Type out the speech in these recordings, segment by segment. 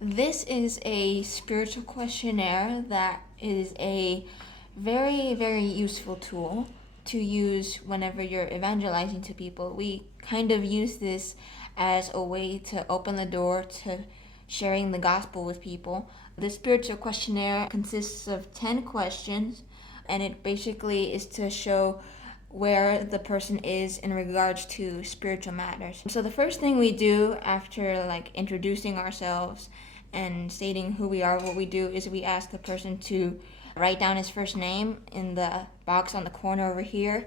This is a spiritual questionnaire that is a very, very useful tool to use whenever you're evangelizing to people. We kind of use this as a way to open the door to sharing the gospel with people. The spiritual questionnaire consists of 10 questions, and it basically is to show where the person is in regards to spiritual matters. So the first thing we do after introducing ourselves and stating who we are, what we do, is we ask the person to write down his first name in the box on the corner over here.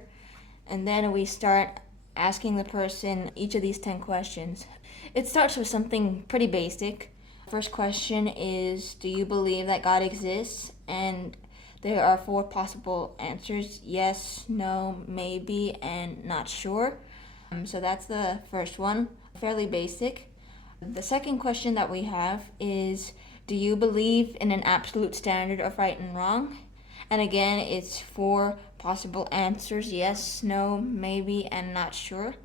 And then we start asking the person each of these 10 questions. It starts with something pretty basic. First question is, do you believe that God exists? And there are 4 possible answers: yes, no, maybe, and not sure. So that's the first one, fairly basic. The second question that we have is, do you believe in an absolute standard of right and wrong? And again, it's 4 possible answers: yes, no, maybe, and not sure.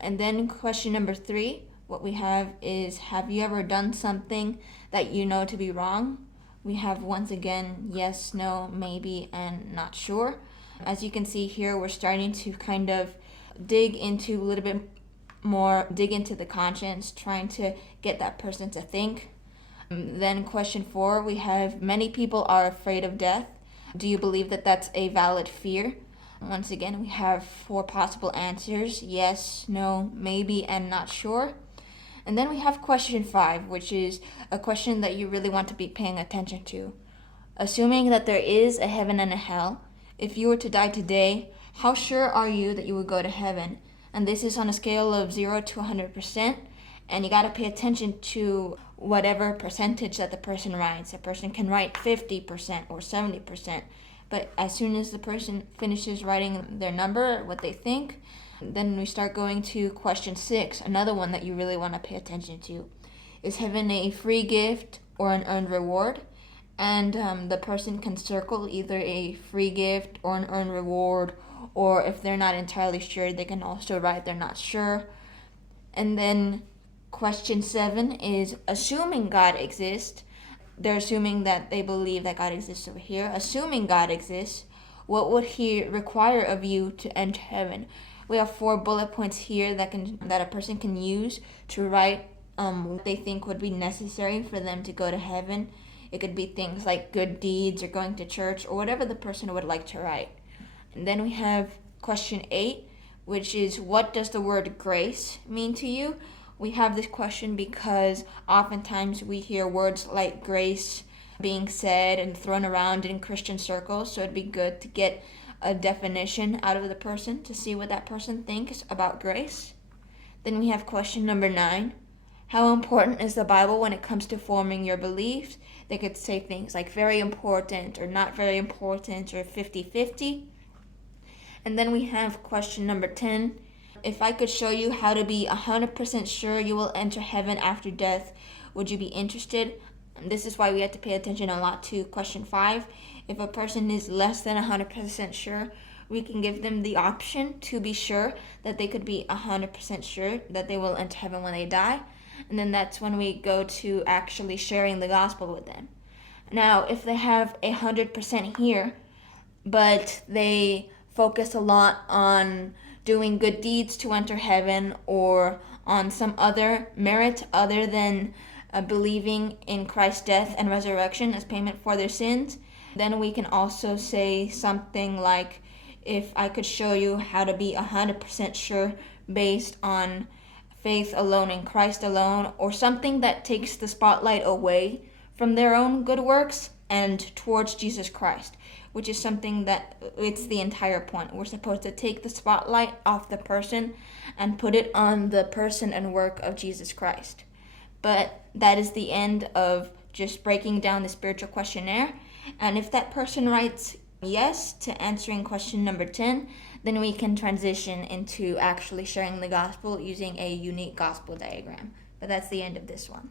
And then question number 3, what we have is, have you ever done something that you know to be wrong? We have, once again, yes, no, maybe, and not sure. As you can see here, we're starting to kind of dig into the conscience, trying to get that person to think. Then question 4, we have, many people are afraid of death. Do you believe that that's a valid fear? Once again, we have 4 possible answers: yes, no, maybe, and not sure. And then we have question 5, which is a question that you really want to be paying attention to. Assuming that there is a heaven and a hell, if you were to die today, how sure are you that you would go to heaven? And this is on a scale of 0 to 100%, and you got to pay attention to whatever percentage that the person writes. A person can write 50% or 70%, but as soon as the person finishes writing their number, what they think, then we start going to question 6, another one that you really want to pay attention to. Is heaven a free gift or an earned reward? And the person can circle either a free gift or an earned reward, or if they're not entirely sure, they can also write they're not sure. And then question 7 is, assuming God exists. They're assuming that they believe that God exists over here. Assuming God exists, what would He require of you to enter heaven? We have 4 bullet points here that a person can use to write what they think would be necessary for them to go to heaven. It could be things like good deeds or going to church or whatever the person would like to write. And then we have question 8, which is, what does the word grace mean to you? We have this question because oftentimes we hear words like grace being said and thrown around in Christian circles, so it'd be good to get a definition out of the person to see what that person thinks about grace. Then we have question number 9. How important is the Bible when it comes to forming your beliefs? They could say things like very important or not very important or 50-50. And then we have question number 10. If I could show you how to be 100% sure you will enter heaven after death, would you be interested? This is why we have to pay attention a lot to question 5. If a person is less than 100% sure, we can give them the option to be sure that they could be 100% sure that they will enter heaven when they die. And then that's when we go to actually sharing the gospel with them. Now, if they have 100% here, but they focus a lot on doing good deeds to enter heaven or on some other merit other than believing in Christ's death and resurrection as payment for their sins, then we can also say something like, if I could show you how to be 100% sure based on faith alone in Christ alone, or something that takes the spotlight away from their own good works and towards Jesus Christ, which is something that it's the entire point. We're supposed to take the spotlight off the person and put it on the person and work of Jesus Christ. But that is the end of just breaking down the spiritual questionnaire. And if that person writes yes to answering question number 10, then we can transition into actually sharing the gospel using a unique gospel diagram. But that's the end of this one.